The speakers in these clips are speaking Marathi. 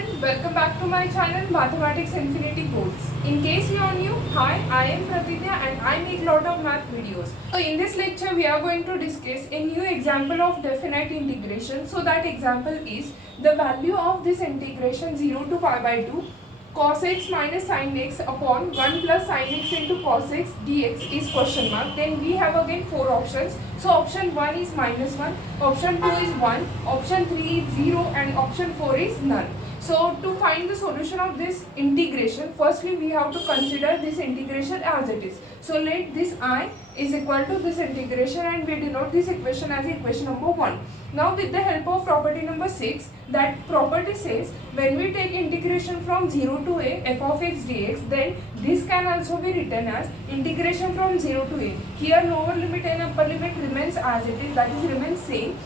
everyone, welcome back to my channel Mathematics Infinity Course. In case you are new, hi, I am Pratidya and I make lot of math videos. So in this lecture we are going to discuss a new example of definite integration. So that example is the value of this integration 0 to pi by 2 cos x minus sin x upon 1 plus sin x into cos x dx is question mark. Then we have again 4 options. So option 1 is minus 1, option 2 is 1, option 3 is 0 and option 4 is none. So to find the solution of this integration, firstly we have to consider this integration as it is. So let this I is equal to this integration and we denote this equation as equation number 1. Now with the help of property number 6, that property says when we take integration from 0 to a f of x dx, then this can also be written as integration from 0 to a. Here lower limit and upper limit remains as it is, that is remains same.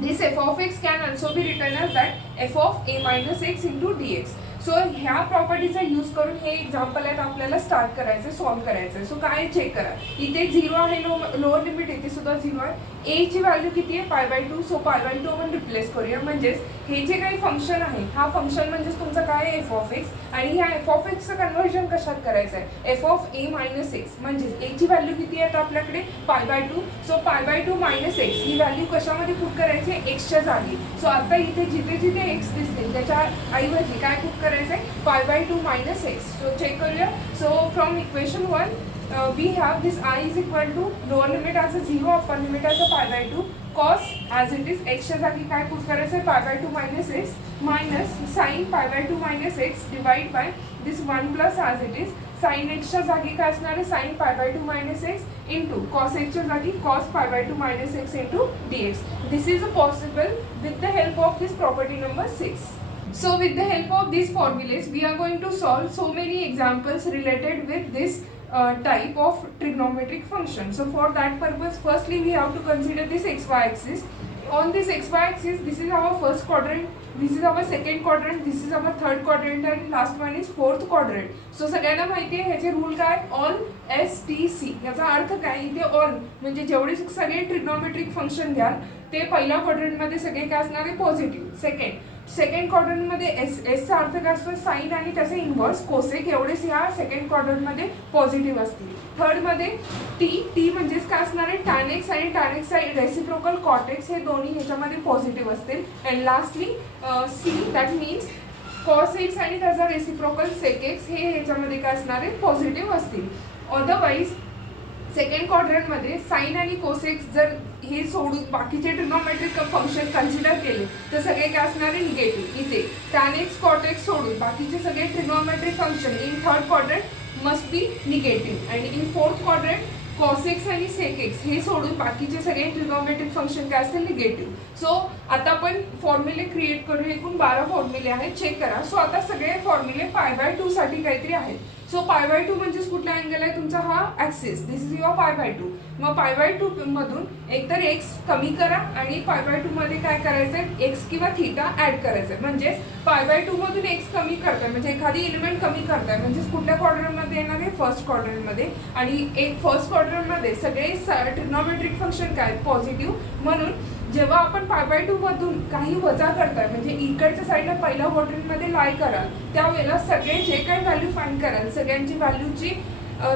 This f of x can also be written as that f of a minus x into dx. So ह्या प्रॉपर्टीचा यूज करून हे एक्झाम्पल आहेत आपल्याला स्टार्ट करायचं सॉल्व करायचं. सो काय चेक करा, इथे 0 आहे, लोअर लिमिट इथे सुद्धा 0 आहे. ए ची व्हॅल्यू किती आहे pi by 2. So pi by 2 आपण रिप्लेस करूया. म्हणजेच हे जे काही फंक्शन आहे, हा फंक्शन म्हणजेच तुमचा काय आहे एफ ऑफ एक्स, आणि ह्या एफ ऑफ एक्सचं कन्व्हर्जन कशात करायचं आहे F of A minus x. म्हणजेच ए ची व्हॅल्यू किती आहे आपल्याकडे pi by 2. So pi by 2 minus x he value कशामध्ये पुट करायची आहे एक्सच्या जागी. सो आता इथे जिथे जिथे एक्स दिसतील त्याच्या ऐवजी काय पुट करायचं pi by 2 minus x. So check करूया. So from equation 1 we have this I is equal to lower limit as a 0, upper limit as a pi by 2 cos as it is x च्या जागी काय पुट करायचं pi by 2 minus x minus sin pi by 2 minus x divide by this 1 plus as it is sin x च्या जागी काय असणार आहे sin pi by 2 minus x into cos x च्या जागी cos pi by 2 minus x into dx. This is possible with the help of this property number 6. So with the help of these formulas, we are going to solve so many examples related with this type of trigonometric function. So for that purpose, firstly we have to consider this xy axis. On this xy axis, this is our first quadrant, this is our second quadrant, this is our third quadrant and last one is fourth quadrant. So सगळ्यांना माहिती आहे ह्याचे रूल काय ऑन एस टी सी. याचा अर्थ काय, इथे ऑन म्हणजे जेवढे सगळे ट्रिग्नोमेट्रिक फंक्शन घ्याल ते पहिल्या क्वाड्रंटमध्ये सगळे काय असणार आहे पॉझिटिव्ह. सेकंड क्वाड्रंटमध्ये एसचा अर्थ काय असतो साइन आणि त्याचे इन्व्हर्स कोसेक, एवढेच ह्या सेकंड क्वाड्रंटमध्ये पॉझिटिव्ह असतील. थर्डमध्ये टी म्हणजेच काय असणार आहे टॅन एक्स आणि टॅन एक्सचा रेसिप्रोकल कॉट एक्स हे दोन्ही ह्याच्यामध्ये पॉझिटिव्ह असतील. And lastly see that means cos x आणि त्याचा रेसिप्रोकल सेक एक्स हे ह्याच्यामध्ये काय असणार आहे पॉझिटिव्ह असतील. अदरवाईज सेकंड क्वाड्रंटमध्ये साइन आणि कोसेक्स जर हे सोडून बाकीचे ट्रिग्नोमेट्रिक फंक्शन कन्सिडर केले तर सगळे काय असणार आहे निगेटिव्ह. इथे टॅन एक्स कॉट एक्स सोडून बाकीचे सगळे trigonometric function in third quadrant must be negative. आणि in fourth quadrant cos x आणि सेक एक्स हे सोडून बाकीचे सगळे ट्रिग्नोमेट्रिक फंक्शन काय असतील निगेटिव्ह. सो आता आपण फॉर्म्युले क्रिएट करू. एकूण 12 फॉर्म्युले आहेत, चेक करा. सो आता सगळे फॉर्म्युले पाय बाय 2 साठी काहीतरी आहेत. सो पाय बाय 2 म्हणजेच कुठला अँगल आहे तुमचा हा axis, this is your pi by 2. मग पाय बाय 2 मधून एकतर एक्स कमी करा आणि पाय बाय 2 मध्ये काय करायचं आहे एक्स किंवा थीटा ऍड करायचं आहे. म्हणजेच पाय बाय 2 मधून एक्स कमी करताय म्हणजे एखादी एलिमेंट कमी करताय म्हणजेच कुठल्या क्वाड्रंटमध्ये येणार आहे फर्स्ट क्वाड्रंटमध्ये. आणि एक फर्स्ट क्वाड्रंटमध्ये सगळे ट्रिग्नोमेट्रिक फंक्शन काय पॉझिटिव्ह. म्हणून जेव्हा आपण पाय बाय 2 मधून काही वजा करताय म्हणजे इकडच्या साईडला पहिल्या क्वाड्रंटमध्ये लाई कराल त्यावेळेला सगळे जे काही व्हॅल्यू फाइंड कराल सगळ्यांची व्हॅल्यूची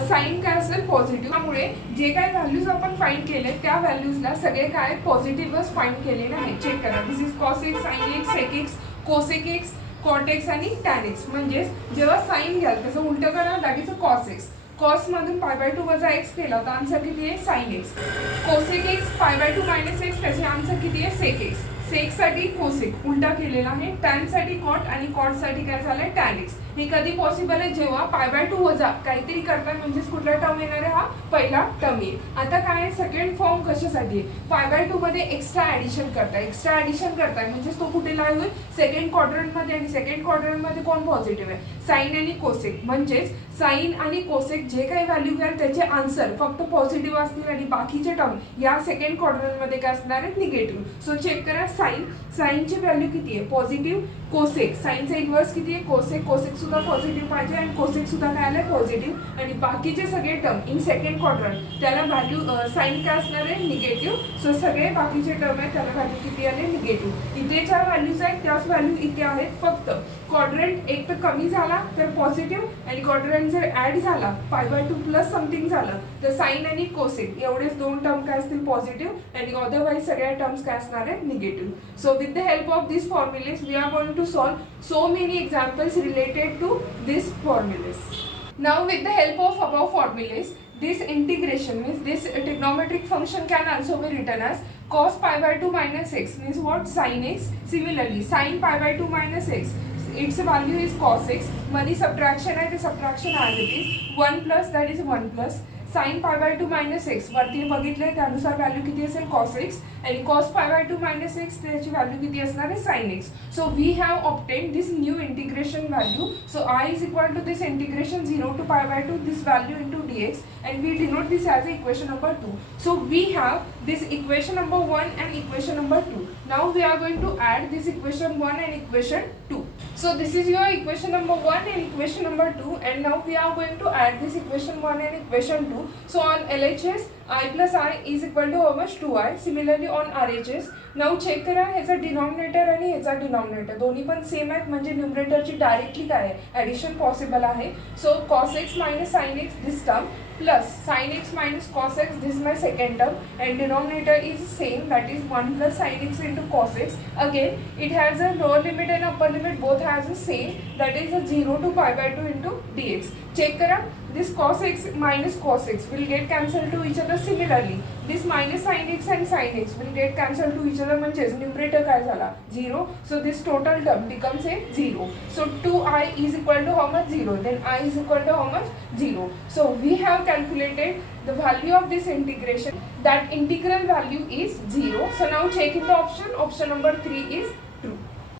साइन काय असेल पॉझिटिव्ह. त्यामुळे जे काही व्हॅल्यूज आपण फाइंड केले त्या व्हॅल्यूजला सगळे काय पॉझिटिव्हच फाइंड केलेले आहेत. चेक करा, this is cos x sine x sec x cosec x cot x आणि टॅन एक्स. म्हणजेच जेव्हा साइन घ्याल त्याचं उलटं करा that is a cos x. Cos मधून पाय बाय 2 वजा एक्स केला तर आन्सर किती आहे sine x. Cosec x pi by 2 minus x त्याचे आन्सर किती आहे सेक एक्स. सेक साठी कोसेक उलटा केलेला आहे, टॅन साठी कॉट आणि कॉट साठी काय झालंय टॅन एक्स. हे कधी पॉसिबल आहे जेव्हा पाय बाय 2 वजा काहीतरी करताय म्हणजेच कुठला टर्म येणार आहे हा पहिला टर्म येईल. आता काय सेकंड फॉर्म कशासाठी आहे पाय बाय 2 मध्ये एक्स्ट्रा ऍडिशन करताय म्हणजेच तो कुठे लाई होईल सेकंड क्वाड्रंटमध्ये. आणि सेकंड क्वाड्रंटमध्ये कोण पॉझिटिव्ह आहे साइन आणि कोसेक. म्हणजेच साइन आणि कोसेक जे काही व्हॅल्यू घ्याल त्याचे आन्सर फक्त पॉझिटिव्ह असतील आणि बाकीचे टर्म या सेकंड क्वाड्रंटमध्ये काय असणार आहेत निगेटिव्ह. सो चेक करा साइन, साईनची व्हॅल्यू किती आहे पॉझिटिव्ह, कोसेक साईनचा इन्व्हर्स किती आहे कोसेक, कोसेक सुद्धा पॉझिटिव्ह पाहिजे आणि कोसेक सुद्धा काय आलं पॉझिटिव्ह, आणि बाकीचे सगळे टर्म इन सेकंड क्वाड्रंट त्याला व्हॅल्यू साईन काय असणार आहे निगेटिव्ह. सो सगळे बाकीचे टर्म आहेत त्याला व्हॅल्यू किती आले निगेटिव्ह. इथे ज्या व्हॅल्यूज आहेत त्याच व्हॅल्यू इथे आहेत, फक्त क्वाड्रंट एक तर कमी झाला तर पॉझिटिव्ह आणि क्वाड्रंट जर ऍड झाला π/2 प्लस समथिंग झालं तर साईन आणि कोसेक एवढेच दोन टर्म काय असतील पॉझिटिव्ह आणि अदरवाईज सगळ्या टर्म्स काय असणार आहेत negative. So with the help of this formulas we are going to solve so many examples related to this formulas. Now with the help of above formulas, this integration means this trigonometric function can also be written as cos π/2 minus x means what sin x. Similarly sin π/2 minus x, its value is cos x. मध्ये subtraction आहे ते subtraction as it is 1 plus that is 1 plus sin π/2 minus x वरती बघितले त्यानुसार व्हॅल्यू किती असेल cos x आणि cos π/2 minus x त्याची व्हॅल्यू किती असणार आहे sin x. So we have obtained this new integration value. So I is equal to this integration 0 to π/2 this value into dx and we denote this as a equation number 2. So we have this equation number 1 and equation number 2. Now we are going to add this equation 1 and equation 2. So this is your equation number 1 and equation number 2 and now we are going to add this equation 1 and equation 2. So on LHS I plus I is equal to how much 2i. Similarly on RHS now check करा ह्याचा डिनॉमिनेटर आणि ह्याचा डिनॉमिनेटर दोन्ही पण सेम आहेत म्हणजे न्यूमरेटरची डायरेक्टली काय आहे ॲडिशन पॉसिबल आहे. So cos x minus sin x this term plus sin x minus cos x this is my second term and denominator is same that is 1 plus sin x into cos x. Again it has a lower limit and upper limit both has the same that is a 0 to π/2 into dx. Check करा this cos x minus cos x will get cancelled to each other. Similarly this minus sin x and sin x will get cancelled to each other म्हणजेच न्यूमरेटर काय झाला 0. So this total term becomes a 0. So 2i is equal to how much 0, then I is equal to how much 0. So we have calculated the value of this integration, that integral value is 0. So now check in the option number 3 is